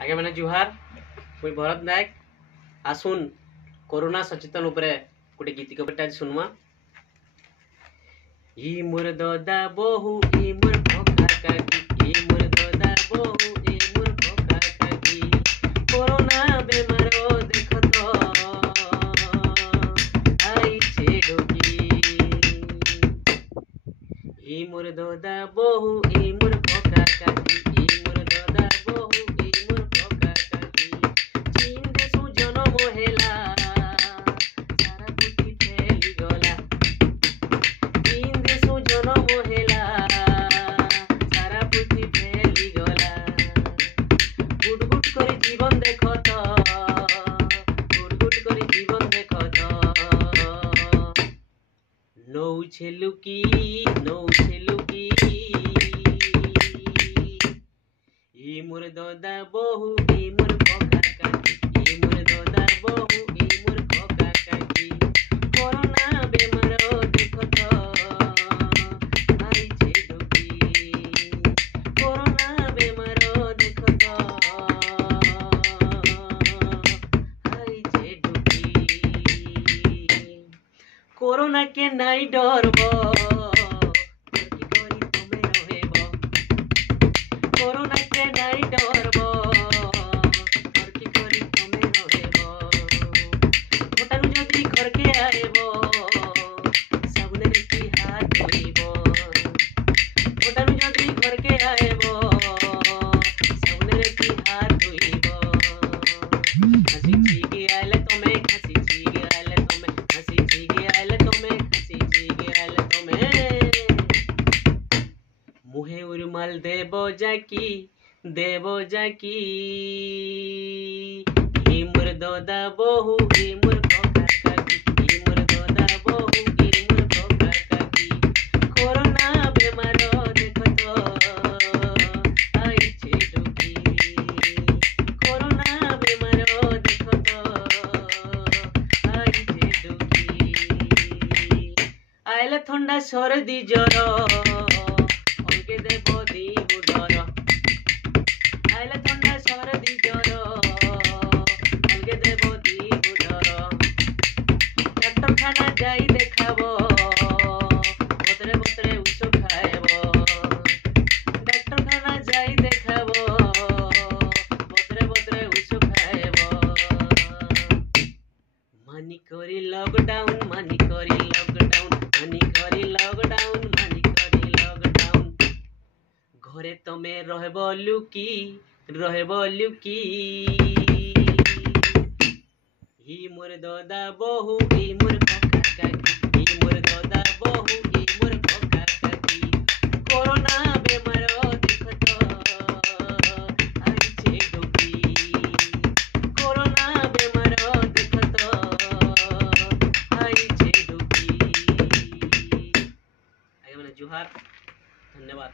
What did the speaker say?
आगे मैंने जुहार मुई भरत नायक आसुन कोरोना सचेतन उपरे गोटे गीत कविता सुनमा। ई मोर ददा बहु ई मोर भोका काकी, ई मोर ददा बहु ई मोर भोका काकी, कोरोना बेमारो देखत आइछे ढोकी। ई मोर ददा बहु ई मोर भोका काकी, ई मोर ददा बहु ई मोर भोका काकी, चीन देशु जनम हेला सारा बुद्धि फैली गला। चीन देशु जनम हेला सारा बुद्धि फैली गला। गुट गुट करी जीवन देखत, गुट गुट करी जीवन देखत, नौछे लुकी नौछे लुकी। ई मोर ददा बहु ई मोर भोका काकी, ई मोर ददा बहु ई मोर भोका काकी, कोरोना बेमारो देखत आइछे ढोकी। कोरोना बेमारो देखत आइछे ढोकी। कोरोना के नाई डरब कोरोना के नाई डरब की करी तमे रहेब। भोटानु जदि घर के आएब साबुन रे की हाथ धोइब। भोटानु जदि घर के आएब साबुन रे की हाथ धोइब। खासी छीगे आइले तमे, खासी छीगे आइले तमे, खासी छीगे आइले तमे, खासी छीगे आइले तमे, मुहे उरुमाल देब जाकी देव जाकी। ई मोर ददा बहु ई मोर भोका काकी, ई मोर ददा बहु ई मोर भोका काकी, कोरोना बेमारो देखत आइछे ढोकी। कोरोना बेमारो देखत आइछे ढोकी। आइले ठंडा सर्दी ज्वर अलगे देब दीबु डर। आइले ठंडा सर्दी ज्वर अलगे देब दीबु डर। डाक्तरखाना जाई देखाब बतरे बतरे ऊषो खाएब। डाक्तरखाना जाई देखाब बतरे बतरे ऊषो खाएब। मानी करी लॉकडाउन, मानी करी लॉकडाउन, मानी करी लॉकडाउन, मानी करी लॉकडाउन। घरे तमे रहब लुकी रहब लुकी। ई मोर ददा बहु ई मोर भोका काकी, ई मोर ददा बहु ई मोर भोका काकी, कोरोना बेमारो देखत आइछे ढोकी। कोरोना बेमारो देखत आइछे ढोकी। आगे मैंने जुहार, धन्यवाद।